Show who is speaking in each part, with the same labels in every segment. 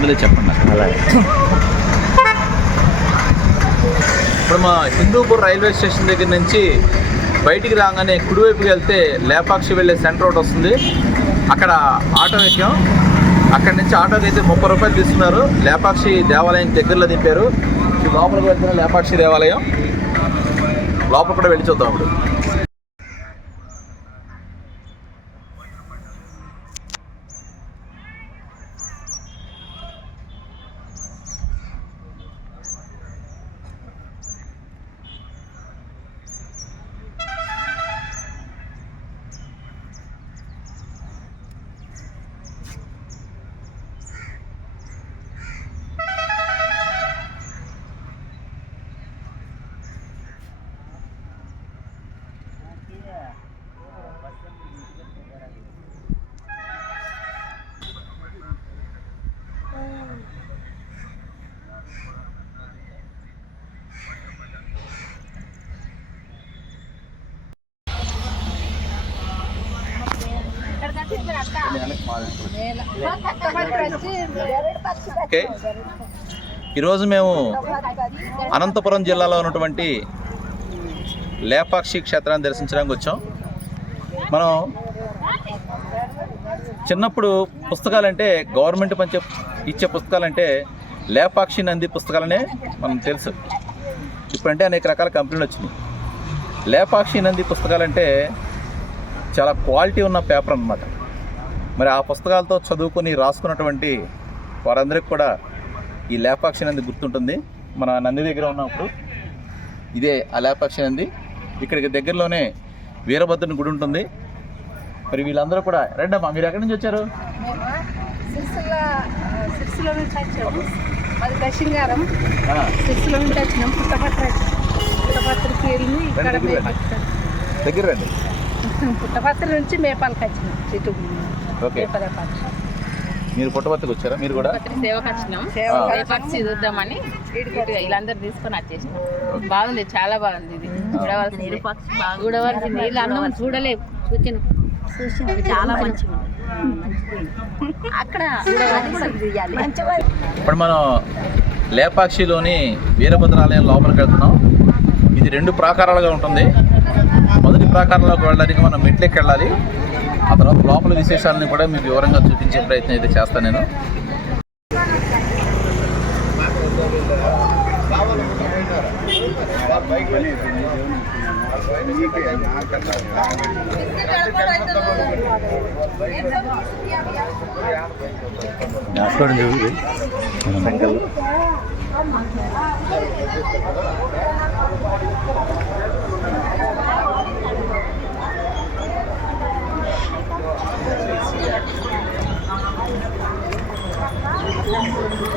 Speaker 1: ఉంటుందో చెప్పండి. నాకు
Speaker 2: అలాగే.
Speaker 1: ఇప్పుడు మా హిందూపూర్ రైల్వే స్టేషన్ దగ్గర నుంచి బయటికి రాగానే కుడివైపుకి వెళ్తే లేపాక్షి వెళ్ళే సెంటర్ రోడ్ వస్తుంది. అక్కడ ఆటో ఎక్కాం. అక్కడి నుంచి ఆటోకి అయితే ముప్పై రూపాయలు తీసుకున్నారు. లేపాక్షి దేవాలయం దగ్గరలో దింపారు. లోపలికి వెళ్తున్న లేపాక్షి దేవాలయం. లోపల కూడా వెళ్ళి చూద్దాం ఇప్పుడు ఓకే. ఈరోజు మేము అనంతపురం జిల్లాలో ఉన్నటువంటి లేపాక్షి క్షేత్రాన్ని దర్శించడానికి వచ్చాం. మనం చిన్నప్పుడు పుస్తకాలంటే గవర్నమెంట్ పంచే ఇచ్చే పుస్తకాలంటే లేపాక్షి నంది పుస్తకాలనే మనం తెలుసు. ఇప్పుడంటే అనేక రకాల కంపెనీలు వచ్చినాయి. లేపాక్షి నంది పుస్తకాలంటే చాలా క్వాలిటీ ఉన్న పేపర్ అన్నమాట. మరి ఆ పుస్తకాలతో చదువుకొని రాసుకున్నటువంటి వారందరికి కూడా ఈ లేపాక్షి నంది గుర్తుంటుంది. మన నంది దగ్గర ఉన్నప్పుడు ఇదే ఆ లేపాక్షి నంది. ఇక్కడికి దగ్గరలోనే వీరభద్రుని గుడి ఉంటుంది. మరి వీళ్ళందరూ కూడా రండమ్మా మీరు ఎక్కడి నుంచి వచ్చారు?
Speaker 3: సిరిసిల్ల సిరిసిల్ల నుంచి వచ్చాము అది దశింగారం.
Speaker 1: ఆ,
Speaker 3: సిరిసిల్ల నుంచి వచ్చినాం పుట్టపత్ర పుట్టపత్రకి వెళ్ళి ఇక్కడ
Speaker 1: రండి, దగ్గర రండి.
Speaker 3: పుట్టపత్ర నుంచి మేపాలకి వచ్చినాం. ఇటు
Speaker 1: ఓకే. మీరు పుట్టపర్తికి వచ్చారా? మీరు కూడా?
Speaker 4: సేవకు వచ్చినాం
Speaker 3: సేవకు
Speaker 4: చూద్దామని వీళ్ళందరూ తీసుకొని వచ్చేసినాం బాగుంది చాలా బాగుంది ఇది. చూడవలసింది. చూడవలసింది. వీళ్ళు అందరం చూడలేము. చూచిన చాలా మంచిగా అక్కడ
Speaker 1: ఇప్పుడు మనం లేపాక్షిలోని వీరభద్రాలయం లోపలికి వెళ్తున్నాం. ఇది రెండు ప్రాకారాలుగా ఉంటుంది. మొదటి ప్రాకారంలోకి వెళ్ళడానికి మనం మెట్లెక్కి వెళ్ళాలి. ఆ తర్వాత లోపల విశేషాలను కూడా మీకు వివరంగా చూపించే ప్రయత్నం అయితే చేస్తాను నేను.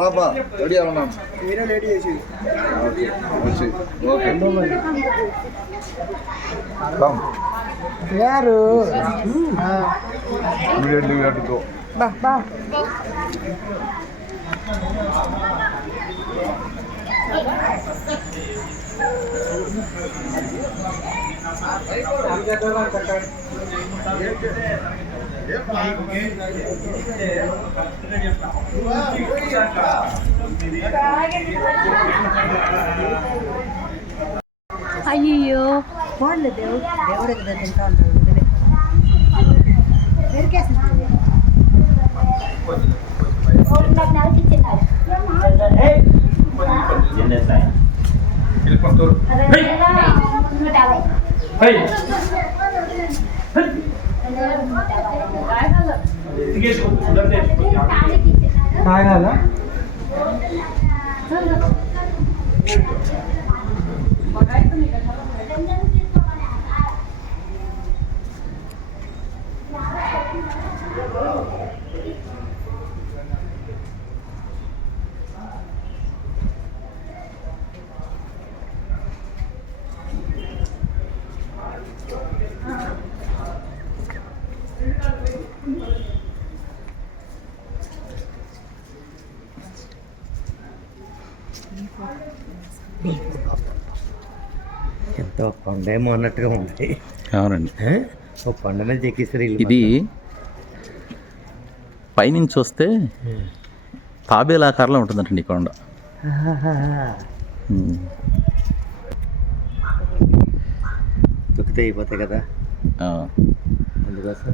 Speaker 1: రాబా రెడీ ఉన్నాం okay Come. Immediately we have to go.
Speaker 3: అయ్యో
Speaker 5: ఫోన్లు దేవుడు దేవుడికి తింటా ఉంటాడు వెరికేస్తుంది వెళ్ళిపోతారు
Speaker 2: काय झालं? కొండేమో అన్నట్టుగా ఉంది
Speaker 1: అవునండి?
Speaker 2: ఓ మీద చెక్కిస్తారు
Speaker 1: ఇది పైనుంచి చూస్తే తాబేలు ఆకారంలో ఉంటుందంటండి ఈ కొండ.
Speaker 2: తొక్కితే అయిపోతాయి కదా. అందుకోసం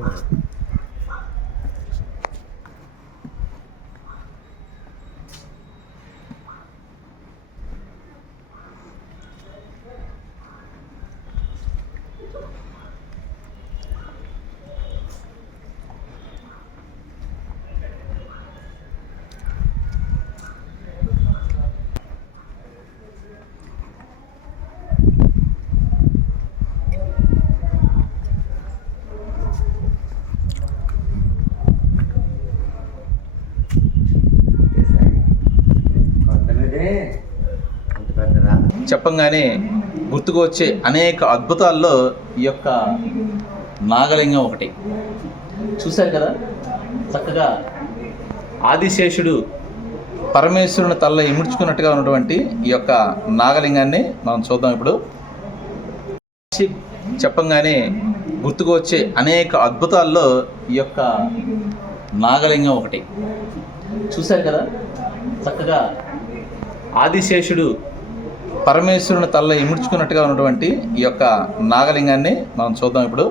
Speaker 2: కొండ మీదే అంత పెద్ద రా
Speaker 1: చెప్పంగానే గుర్తుకు వచ్చే అనేక అద్భుతాల్లో ఈ యొక్క నాగలింగం ఒకటి. చూశారు కదా? చక్కగా ఆదిశేషుడు పరమేశ్వరుని తల్ల ఇముడ్చుకున్నట్టుగా ఉన్నటువంటి ఈ యొక్క నాగలింగాన్ని మనం చూద్దాం ఇప్పుడు. చెప్పంగానే గుర్తుకు వచ్చే అనేక అద్భుతాల్లో ఈ యొక్క నాగలింగం ఒకటి. చూశారు కదా? చక్కగా ఆదిశేషుడు పరమేశ్వరుని తల్ల ఇముడ్చుకున్నట్టుగా ఉన్నటువంటి ఈ యొక్క నాగలింగాన్ని మనం చూద్దాం ఇప్పుడు.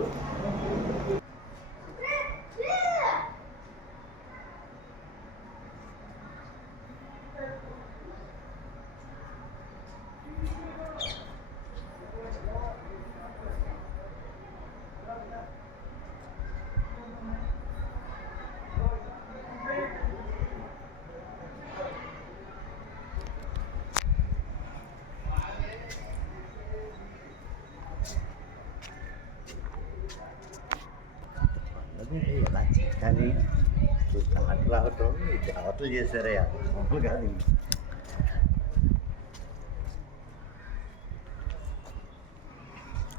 Speaker 2: దేవతలు చేశారయ్యా మామూలు కాదు.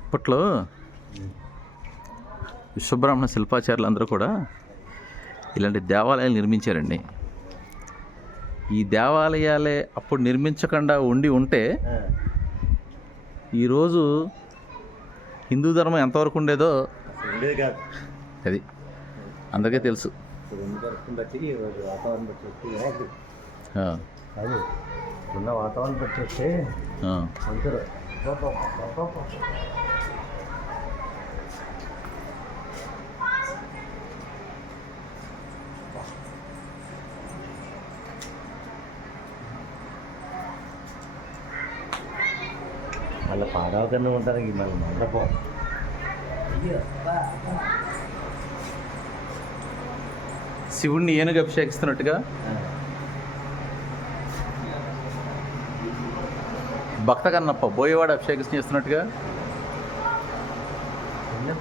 Speaker 1: అప్పట్లో విశ్వబ్రాహ్మణ శిల్పాచారులు అందరూ కూడా ఇలాంటి దేవాలయాలు నిర్మించారండి. ఈ దేవాలయాలే అప్పుడు నిర్మించకుండా ఉండి ఉంటే ఈరోజు హిందూ ధర్మం ఎంతవరకు ఉండేదో
Speaker 2: అసలు ఉండేది కాదు.
Speaker 1: అది అందరికీ తెలుసు
Speaker 2: ఇప్పుడు ఉన్న పరిస్థితిని బట్టి రోజు వాతావరణం బట్టి వస్తే ఏమవుతుంది?
Speaker 1: ఆ,
Speaker 2: కాదు ఉన్న వాతావరణం బట్టి వస్తే
Speaker 1: ఆ.
Speaker 2: అందరూ పాపం, పాపం. మళ్ళీ పాడవకన్నా ఉంటారు మళ్ళీ మండపం
Speaker 1: శివుణ్ణి ఏనుగు అభిషేకిస్తున్నట్టుగా? భక్త కన్నప్ప బోయవాడు అభిషేకం చేస్తున్నట్టుగా?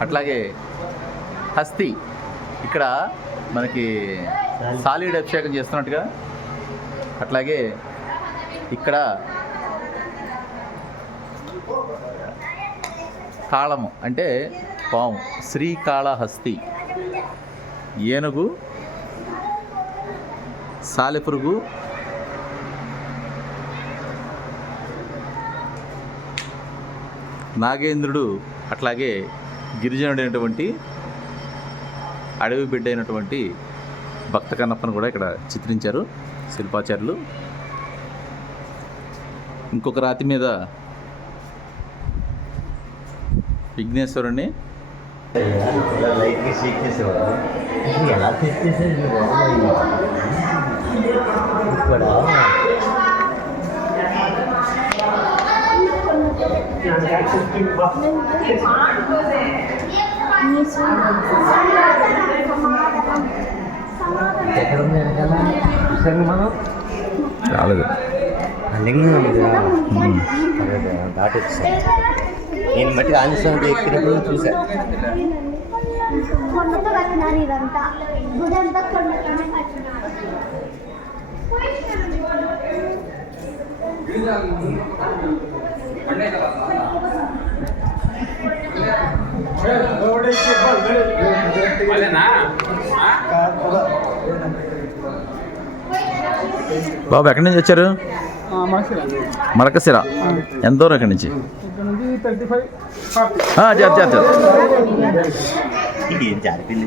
Speaker 1: అట్లాగే హస్తి ఇక్కడ మనకి సాలీడ్ అభిషేకం చేస్తున్నట్టుగా? అట్లాగే ఇక్కడ కాళము అంటే పాము శ్రీకాళహస్తి ఏనుగు సాలెపురుగు. నాగేంద్రుడు అట్లాగే గిరిజనుడైనటువంటి అడవి బిడ్డ అయినటువంటి భక్త కన్నప్పను కూడా ఇక్కడ చిత్రించారు శిల్పాచారులు ఇంకొక రాతి మీద
Speaker 2: విఘ్నేశ్వరుని ఎలా ఇక్కడ? ఎక్కడ ఉంది వెనకాల చూసాను మనం
Speaker 1: రాలేదు.
Speaker 2: లింగం ఉంది నేను మట్టి ఆంజస్వామి ఎక్కినప్పుడు చూసా.
Speaker 5: కొండతో కట్టినారు ఇదంతా గుడంతా కట్టినారు
Speaker 1: బాబు ఎక్కడి నుంచి వచ్చారు? మడకసిర ఎంత దూరం ఇక్కడి నుంచి
Speaker 2: జారిపోయింది?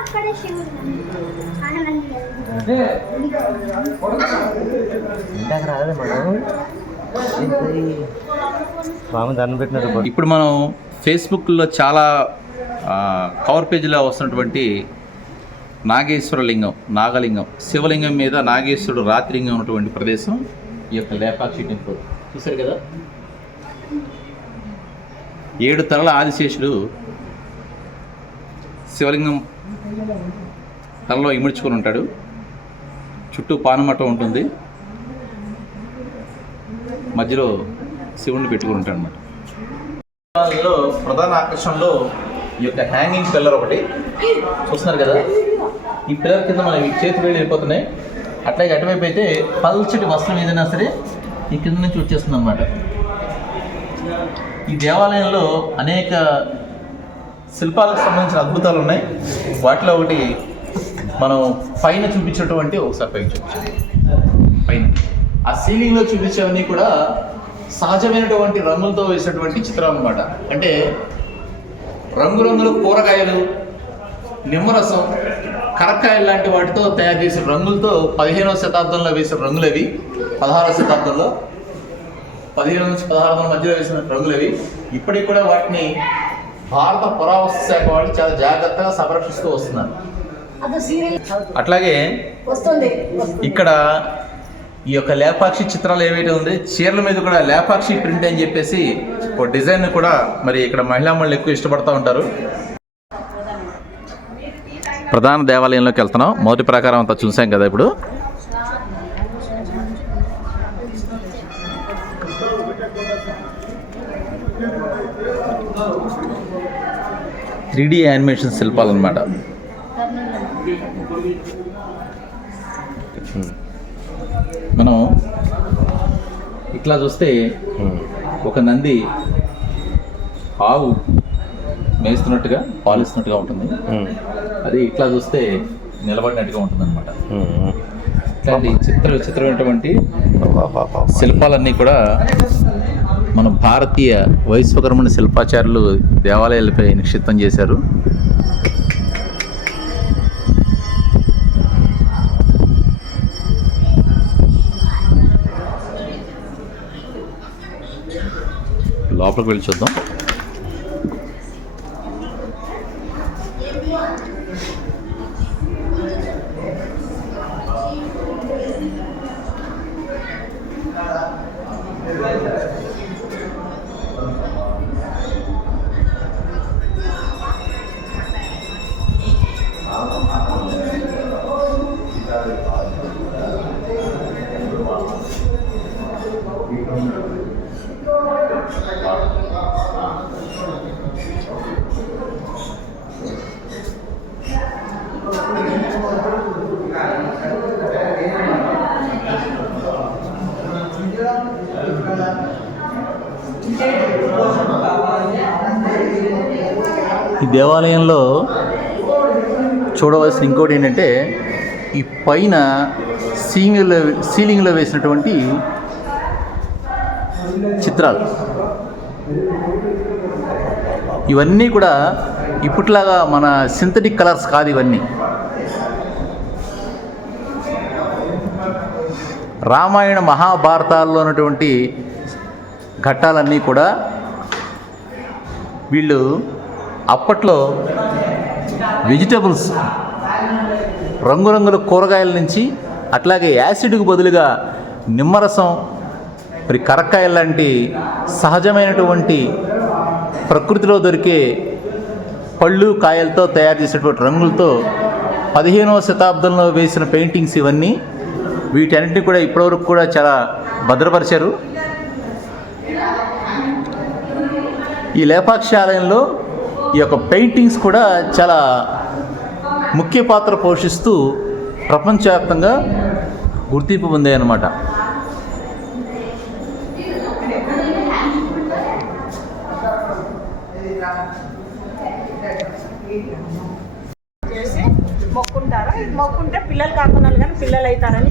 Speaker 5: అక్కడే శివుడు
Speaker 2: ఇందాక రాలేదు మనం దండం పెట్టినట్టు
Speaker 1: ఇప్పుడు మనం ఫేస్బుక్లో చాలా కవర్ పేజీలో వస్తున్నటువంటి నాగేశ్వర లింగం నాగలింగం శివలింగం మీద నాగేశ్వరుడు రాత్రిలింగం ఉన్నటువంటి ప్రదేశం ఈ యొక్క లేపాక్షి టెంపుల్. చూశారు కదా? ఏడు తలల ఆదిశేషుడు శివలింగం తలలో ఇముడ్చుకొని ఉంటాడు. చుట్టూ పానమట్టం ఉంటుంది. మధ్యలో శివుణ్ణి పెట్టుకుని ఉంటాడు అనమాట ప్రధాన ఆకర్షణలో ఈ యొక్క హ్యాంగింగ్ పిల్లర్ ఒకటి. చూస్తున్నారు కదా? ఈ పిల్లర్ కింద మన చేతి వేళ్ళు వెళ్ళిపోతున్నాయి. అట్లాగే అటువైపు అయితే పల్చటి వస్త్రం ఏదైనా సరే ఈ కింద నుంచి వచ్చేస్తుంది అనమాట ఈ దేవాలయంలో అనేక శిల్పాలకు సంబంధించిన అద్భుతాలు ఉన్నాయి. వాటిలో ఒకటి మనం పైన చూపించేటువంటి ఒకసారి పైన చూపించాం పైన. ఆ సీలింగ్లో చూపించేవన్నీ కూడా సహజమైనటువంటి రంగులతో వేసినటువంటి చిత్రాలు అనమాట అంటే రంగురంగుల కూరగాయలు నిమ్మరసం కరక్కాయలు లాంటి వాటితో తయారు చేసిన రంగులతో పదిహేనవ శతాబ్దంలో వేసిన రంగులు అవి. పదహారవ శతాబ్దంలో పదిహేను నుంచి పదహారు వందల మధ్యలో వేసిన రంగులు అవి. ఇప్పటికి కూడా వాటిని భారత పురావస్తు శాఖ వాళ్ళు చాలా జాగ్రత్తగా సంరక్షిస్తూ వస్తున్నారు. అట్లాగే ఇక్కడ ఈ యొక్క లేపాక్షి చిత్రాలు ఏవైతే ఉంది చీరల మీద కూడా లేపాక్షి ప్రింట్ అని చెప్పేసి ఒక డిజైన్ కూడా మరి ఇక్కడ మహిళా మహిళలు ఎక్కువ ఇష్టపడతా ఉంటారు. ప్రధాన దేవాలయంలోకి వెళ్తున్నాం. మొదటి ప్రకారం అంతా చూసాం కదా ఇప్పుడు. త్రీ డి యానిమేషన్ శిల్పాలు అనమాట మనం ఇట్లా చూస్తే ఒక నంది ఆవు మేస్తున్నట్టుగా పాలిస్తున్నట్టుగా ఉంటుంది. అది ఇట్లా చూస్తే నిలబడినట్టుగా ఉంటుంది అనమాట ఇట్లాంటి చిత్ర విచిత్రమైనటువంటి శిల్పాలన్నీ కూడా మన భారతీయ వైశ్వకర్మణ శిల్పాచారులు దేవాలయాలపై నిక్షిప్తం చేశారు. లోపలికి వెళ్ళి చూద్దాం. ఈ దేవాలయంలో చూడవలసిన ఇంకోటి ఏంటంటే ఈ పైన సీలింగ్లో సీలింగ్లో వేసినటువంటి చిత్రాలు. ఇవన్నీ కూడా ఇప్పట్లాగా మన సింథటిక్ కలర్స్ కాదు ఇవన్నీ. రామాయణ మహాభారతాల్లో ఉన్నటువంటి ఘట్టాలన్నీ కూడా వీళ్ళు అప్పట్లో వెజిటబుల్స్ రంగురంగుల కూరగాయల నుంచి అట్లాగే యాసిడ్కు బదులుగా నిమ్మరసం మరి కరక్కాయ లాంటి సహజమైనటువంటి ప్రకృతిలో దొరికే పళ్ళు కాయలతో తయారు చేసేటువంటి రంగులతో పదిహేనవ శతాబ్దంలో వేసిన పెయింటింగ్స్ ఇవన్నీ వీటన్నిటిని కూడా ఇప్పటివరకు కూడా చాలా భద్రపరిచారు. ఈ లేపాక్షి ఆలయంలో ఈ యొక్క పెయింటింగ్స్ కూడా చాలా ముఖ్య పాత్ర పోషిస్తూ ప్రపంచవ్యాప్తంగా గుర్తింపు పొందాయి అన్నమాట
Speaker 6: చేసి మొక్కుంటారు ఇది మొక్కుంటే పిల్లలు కాకుండా కానీ పిల్లలు అవుతారని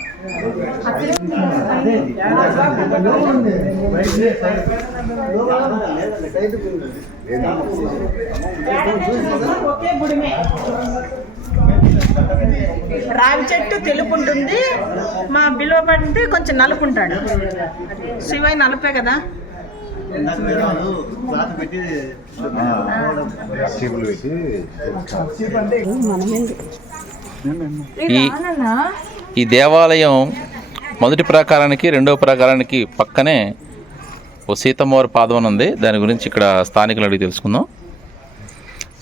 Speaker 6: రావి చెట్టు తెలుపు ఉంటుంది మా బిలువ పడితే కొంచెం నలుపు ఉంటాడు శివయ్య నలుపే కదా?
Speaker 1: ఈ ఈ దేవాలయం మొదటి ప్రాకారానికి రెండవ ప్రాకారానికి పక్కనే ఓ సీతమ్మవారి పాదవనం ఉంది. దాని గురించి ఇక్కడ స్థానికులు అడిగి తెలుసుకుందాం.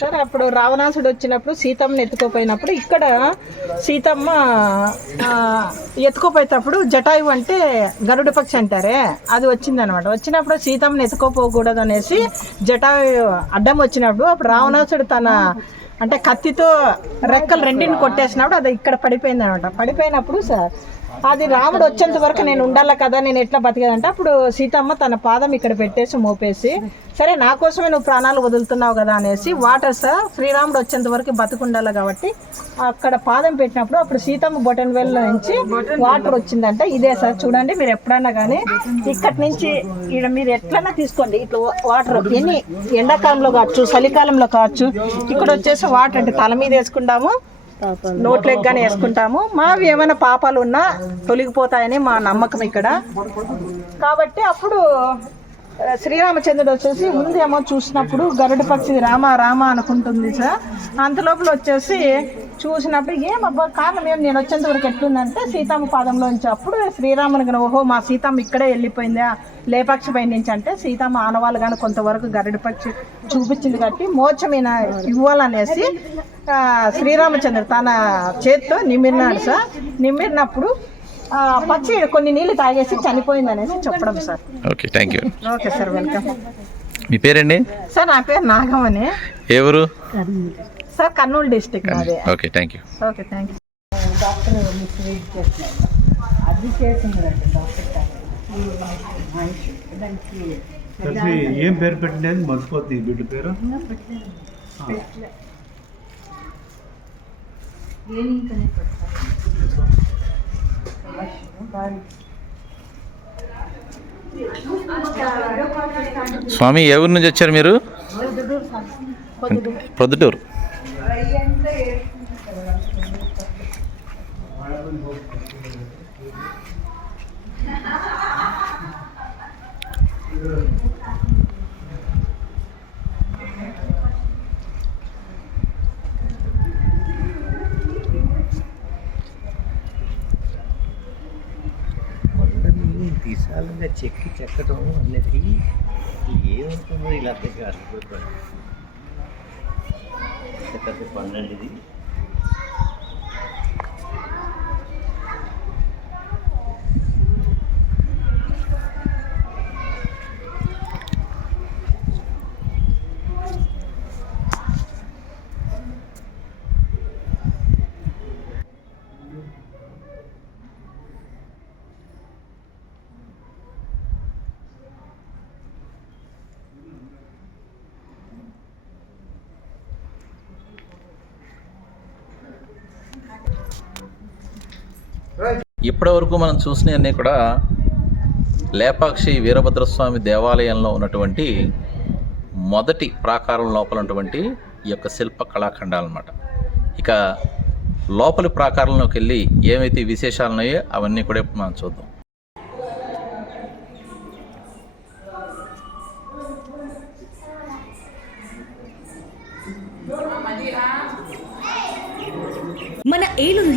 Speaker 6: సార్ అప్పుడు రావణాసుడు వచ్చినప్పుడు సీతమ్మని ఎత్తుకోపోయినప్పుడు ఇక్కడ సీతమ్మ ఎత్తుకోపోయేటప్పుడు జటాయు అంటే గరుడ పక్షి అంటారే అది వచ్చిందనమాట. వచ్చినప్పుడు సీతమ్మని ఎత్తుకోపోకూడదు అనేసి జటాయు అడ్డం వచ్చినప్పుడు అప్పుడు రావణాసుడు తన అంటే కత్తితో రెక్కలు రెండింటిని కొట్టేసినప్పుడు అది ఇక్కడ పడిపోయింది అనమాట పడిపోయినప్పుడు సార్ అది రాముడు వచ్చేంత వరకు నేను ఉండాలి కదా నేను ఎట్లా బతికేదంటే అప్పుడు సీతమ్మ తన పాదం ఇక్కడ పెట్టేసి మోపేసి సరే నా కోసమే నువ్వు ప్రాణాలు వదులుతున్నావు కదా అనేసి వాటర్ సార్ శ్రీరాముడు వచ్చేంత వరకు బతుకుండాలి కాబట్టి అక్కడ పాదం పెట్టినప్పుడు అప్పుడు సీతమ్మ బొటన్ వేల్ నుంచి వాటర్ వచ్చిందంట. ఇదే సార్ చూడండి మీరు ఎప్పుడైనా కానీ ఇక్కడి నుంచి ఇక్కడ మీరు ఎట్లైనా తీసుకోండి. ఇట్లా వాటర్ ఎన్ని ఎండాకాలంలో కావచ్చు చలికాలంలో కావచ్చు ఇక్కడ వచ్చేసి వాటర్ అంటే తల మీద వేసుకుంటాము. నోట్లెక్ కానీ వేసుకుంటాము. మావి ఏమైనా పాపాలు ఉన్నా తొలగిపోతాయని మా నమ్మకం ఇక్కడ. కాబట్టి అప్పుడు శ్రీరామచంద్రుడు వచ్చేసి ముందేమో చూసినప్పుడు గరుడ పక్షి రామ రామ అనుకుంటుంది సార్. అంతలోపల వచ్చేసి చూసినప్పుడు ఏమబ్బా కారణం ఏం? నేను వచ్చేంత వరకు ఎట్లుందంటే సీతమ్మ పాదంలో నుంచి అప్పుడు శ్రీరాముని ఓహో మా సీతమ్మ ఇక్కడే వెళ్ళిపోయిందా? లేపాక్షి పై నుంచి అంటే సీతమ్మ ఆనవాళ్ళు కానీ కొంతవరకు గరుడ పక్షి చూపించింది కాబట్టి మోచమైన ఇవ్వాలనేసి శ్రీరామచంద్రుడు తన చేత్తో నిమిరినాడు సార్. నిమిరినప్పుడు ఆ, పక్షి కొన్ని నీళ్ళు తాగేసి చనిపోయింది అనేసి చెప్పడం sir.
Speaker 1: Okay thank you.
Speaker 6: Okay sir welcome.
Speaker 1: మీ పేరండి?
Speaker 6: సార్ నా పేరు నాగమని
Speaker 1: ఊరు?
Speaker 6: సార్ కర్నూలు డిస్టిక్ నాది.
Speaker 1: Okay thank you.
Speaker 6: Okay thank you.
Speaker 7: అది చేసిందండి డాక్టర్ దానికి
Speaker 8: కలిసి ఏం పేరు పెట్టలేదు ఈ బిడ్డ పేరు?
Speaker 1: స్వామి ఏ ఊరు నుంచి వచ్చారు మీరు? ప్రొద్దుటూరు.
Speaker 2: కొండని విశాలంగా చెక్కి చెక్కడం అనేది ఏముంటుందో ఇలా పెద్ద అర్థపడుతుంది పెద్ద
Speaker 1: ఇప్పటివరకు మనం చూసినవన్నీ కూడా లేపాక్షి వీరభద్రస్వామి దేవాలయంలో ఉన్నటువంటి మొదటి ప్రాకారం లోపల ఉన్నటువంటి ఈ యొక్క శిల్ప కళాఖండాలు అనమాట ఇక లోపలి ప్రాకారంలోకి వెళ్ళి ఏమైతే విశేషాలు ఉన్నాయో అవన్నీ కూడా ఇప్పుడు మనం చూద్దాం.
Speaker 9: మన ఏలు